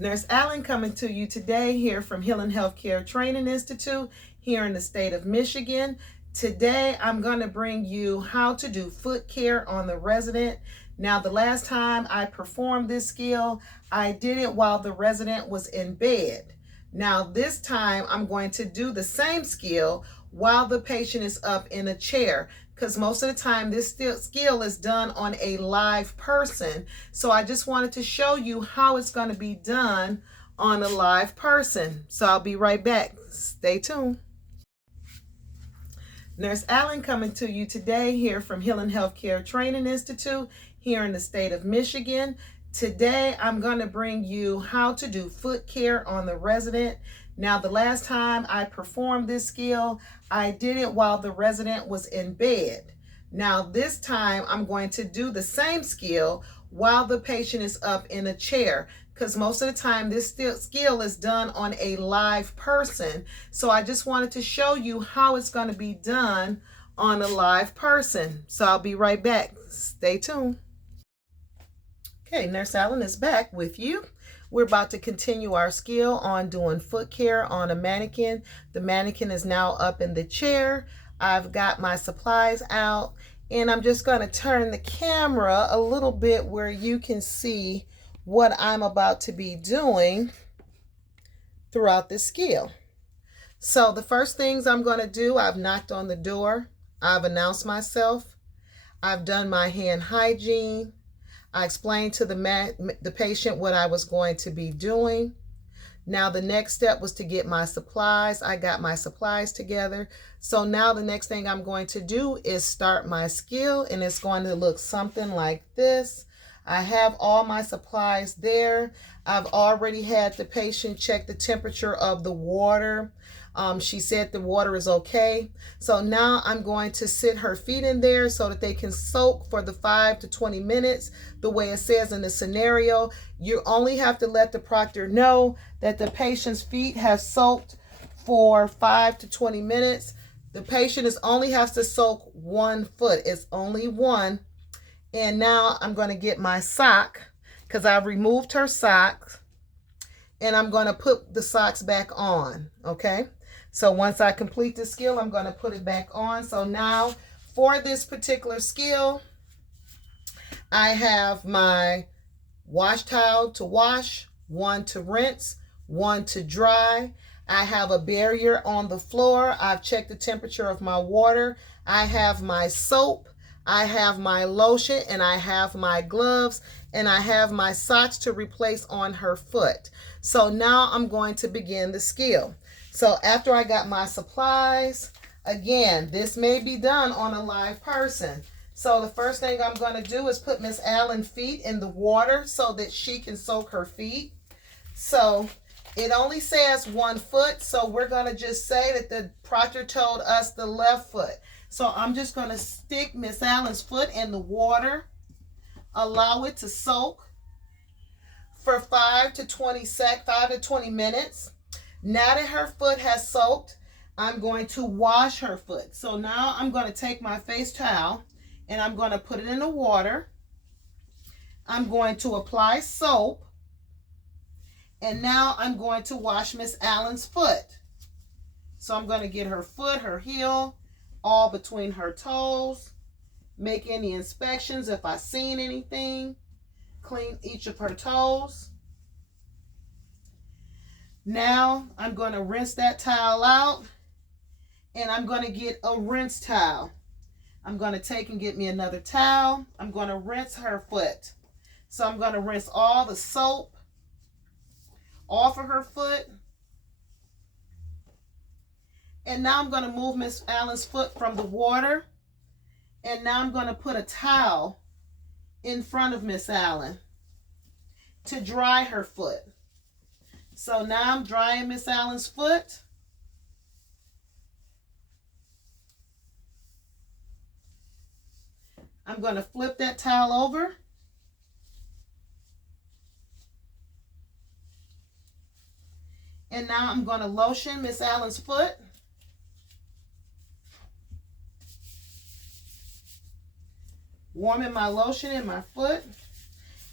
Nurse Allen coming to you today here from Healing Healthcare Training Institute here in the state of Michigan. Today I'm going to bring you how to do foot care on the resident. Now, the last time I performed this skill, I did it while the resident was in bed. Now this time I'm going to do the same skill while the patient is up in a chair, because most of the time this skill is done on a live person. So I just wanted to show you how it's going to be done on a live person. So I'll be right back. Stay tuned. Nurse Allen coming to you today here from Healing Healthcare Training Institute here in the state of Michigan. Today I'm going to bring you how to do foot care on the resident. Now, the last time I performed this skill, I did it while the resident was in bed. Now this time I'm going to do the same skill while the patient is up in a chair, because most of the time this skill is done on a live person. So I just wanted to show you how it's going to be done on a live person. So I'll be right back. Stay tuned. Okay, Nurse Allen is back with you. We're about to continue our skill on doing foot care on a mannequin. The mannequin is now up in the chair. I've got my supplies out, and I'm just going to turn the camera a little bit where you can see what I'm about to be doing throughout this skill. So the first things I'm going to do, I've knocked on the door. I've announced myself. I've done my hand hygiene. I explained to the patient what I was going to be doing. Now the next step was to get my supplies. I got my supplies together. So now the next thing I'm going to do is start my skill, and it's going to look something like this. I have all my supplies there. I've already had the patient check the temperature of the water. She said the water is okay. So now I'm going to sit her feet in there so that they can soak for the 5 to 20 minutes. The way it says in the scenario, you only have to let the proctor know that the patient's feet have soaked for 5 to 20 minutes. The patient only has to soak 1 foot. It's only one. And now I'm going to get my sock, because I've removed her socks, and I'm going to put the socks back on. Okay. So once I complete the skill, I'm going to put it back on. So now for this particular skill, I have my wash towel to wash, one to rinse, one to dry. I have a barrier on the floor. I've checked the temperature of my water. I have my soap. I have my lotion, and I have my gloves, and I have my socks to replace on her foot. So now I'm going to begin the skill. So after I got my supplies, again, this may be done on a live person. So the first thing I'm going to do is put Miss Allen's feet in the water so that she can soak her feet. So it only says 1 foot, so we're going to just say that the proctor told us the left foot. So I'm just going to stick Miss Allen's foot in the water, allow it to soak for 5 to 20 minutes. Now that her foot has soaked, I'm going to wash her foot. So now I'm going to take my face towel, and I'm going to put it in the water. I'm going to apply soap, and now I'm going to wash Miss Allen's foot. So I'm going to get her foot, her heel, all between her toes, make any inspections if I seen anything, clean each of her toes. Now I'm going to rinse that towel out, and I'm going to get a rinse towel. I'm going to take and get me another towel. I'm going to rinse her foot. So I'm going to rinse all the soap off of her foot. And now I'm going to move Miss Allen's foot from the water. And now I'm going to put a towel in front of Miss Allen to dry her foot. So now I'm drying Miss Allen's foot. I'm going to flip that towel over. And now I'm going to lotion Miss Allen's foot. Warming my lotion in my foot.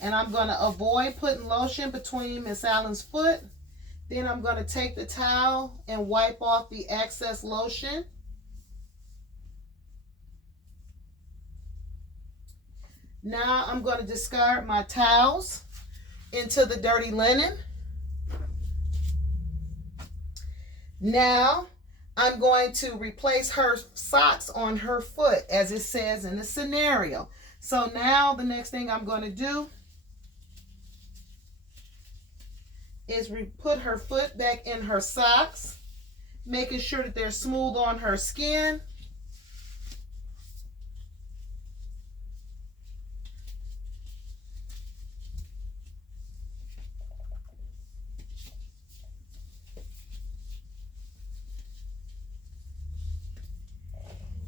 And I'm going to avoid putting lotion between Miss Allen's foot. Then I'm going to take the towel and wipe off the excess lotion. Now I'm going to discard my towels into the dirty linen. Now I'm going to replace her socks on her foot as it says in the scenario. So now the next thing I'm going to do is put her foot back in her socks, making sure that they're smooth on her skin.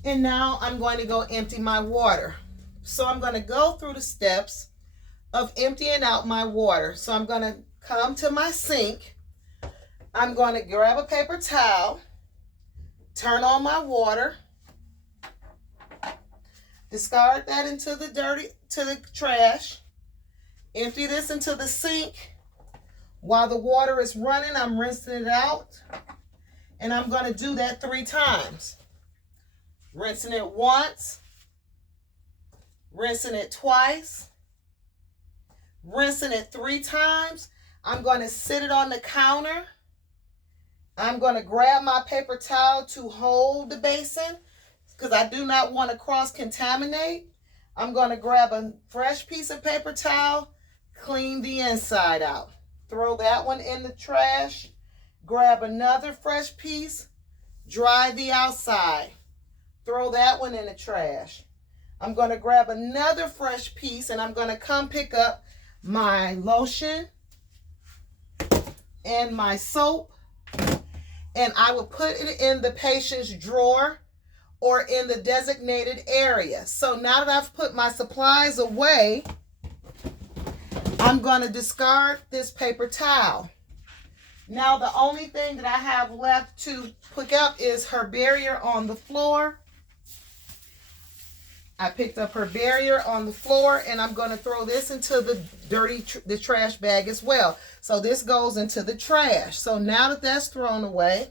And now I'm going to go empty my water. So I'm going to go through the steps of emptying out my water. So I'm going to come to my sink. I'm going to grab a paper towel, turn on my water, discard that into the trash, empty this into the sink. While the water is running, I'm rinsing it out. And I'm going to do that 3 times. Rinsing it once, rinsing it twice, rinsing it 3 times. I'm going to sit it on the counter. I'm going to grab my paper towel to hold the basin because I do not want to cross-contaminate. I'm going to grab a fresh piece of paper towel, clean the inside out. Throw that one in the trash. Grab another fresh piece, dry the outside. Throw that one in the trash. I'm going to grab another fresh piece and I'm going to come pick up my lotion and my soap, and I will put it in the patient's drawer or in the designated area. So now that I've put my supplies away, I'm going to discard this paper towel. Now the only thing that I have left to pick up is her barrier on the floor. I picked up her barrier on the floor, and I'm going to throw this into the trash bag as well. So this goes into the trash. So now that that's thrown away,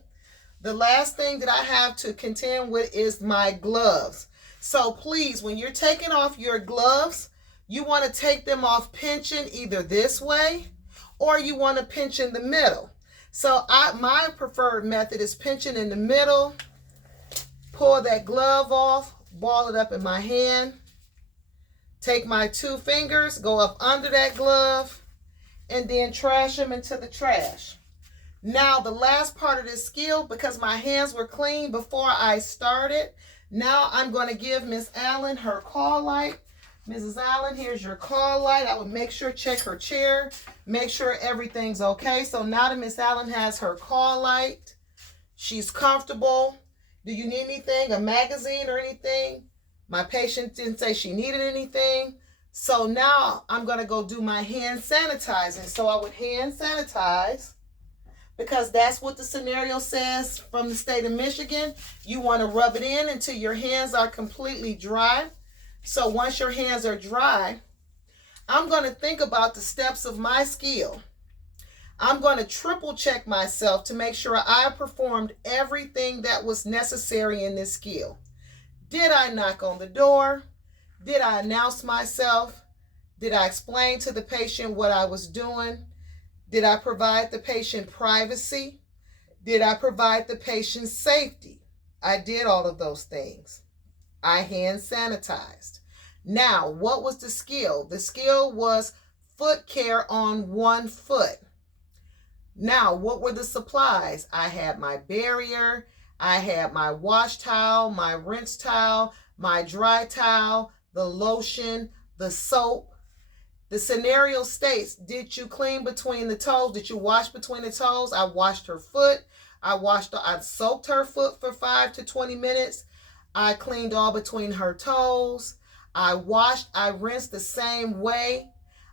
the last thing that I have to contend with is my gloves. So please, when you're taking off your gloves, you want to take them off pinching either this way or you want to pinch in the middle. So my preferred method is pinching in the middle, pull that glove off, ball it up in my hand, take my 2 fingers, go up under that glove, and then trash them into the trash. Now the last part of this skill, because my hands were clean before I started, now I'm going to give Miss Allen her call light. Mrs. Allen, here's your call light. I would make sure, check her chair, make sure everything's okay. So now that Miss Allen has her call light, she's comfortable. Do you need anything, a magazine or anything? My patient didn't say she needed anything. So now I'm going to go do my hand sanitizing. So I would hand sanitize because that's what the scenario says from the state of Michigan. You want to rub it in until your hands are completely dry. So once your hands are dry, I'm going to think about the steps of my skill. I'm going to triple check myself to make sure I performed everything that was necessary in this skill. Did I knock on the door? Did I announce myself? Did I explain to the patient what I was doing? Did I provide the patient privacy? Did I provide the patient safety? I did all of those things. I hand sanitized. Now, what was the skill? The skill was foot care on 1 foot. Now, what were the supplies? I had my barrier, I had my wash towel, my rinse towel, my dry towel, the lotion, the soap. The scenario states, did you clean between the toes? Did you wash between the toes? I washed her foot. I soaked her foot for 5 to 20 minutes. I cleaned all between her toes. I rinsed the same way.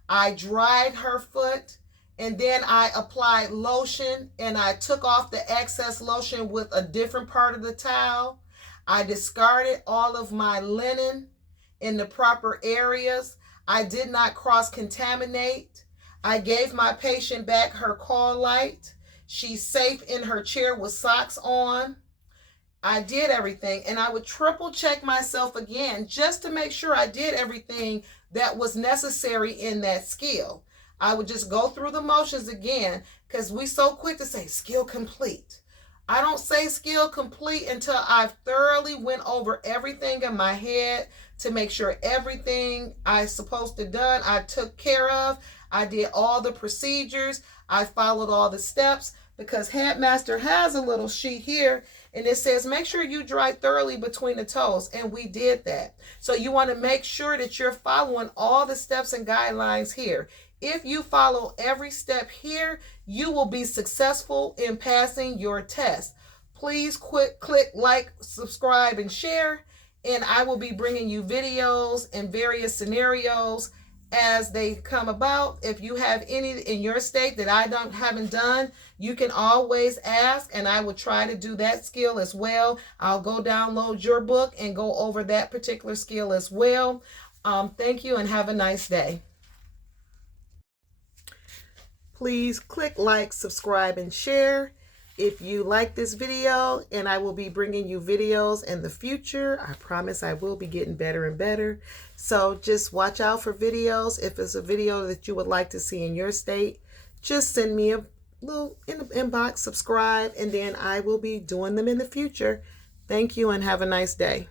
I dried her foot. And then I applied lotion and I took off the excess lotion with a different part of the towel. I discarded all of my linen in the proper areas. I did not cross-contaminate. I gave my patient back her call light. She's safe in her chair with socks on. I did everything, and I would triple check myself again just to make sure I did everything that was necessary in that skill. I would just go through the motions again, because we so quick to say skill complete. I don't say skill complete until I've thoroughly went over everything in my head to make sure everything I supposed to done, I took care of. I did all the procedures. I followed all the steps, because Headmaster has a little sheet here, and it says make sure you dry thoroughly between the toes, and we did that. So you want to make sure that you're following all the steps and guidelines here. If you follow every step here, you will be successful in passing your test. Please click like, subscribe, and share, and I will be bringing you videos and various scenarios as they come about. If you have any in your state that I haven't done, you can always ask, and I will try to do that skill as well. I'll go download your book and go over that particular skill as well. Thank you, and have a nice day. Please click like, subscribe, and share if you like this video, and I will be bringing you videos in the future. I promise I will be getting better and better. So just watch out for videos. If it's a video that you would like to see in your state, just send me a little in the inbox, subscribe, and then I will be doing them in the future. Thank you, and have a nice day.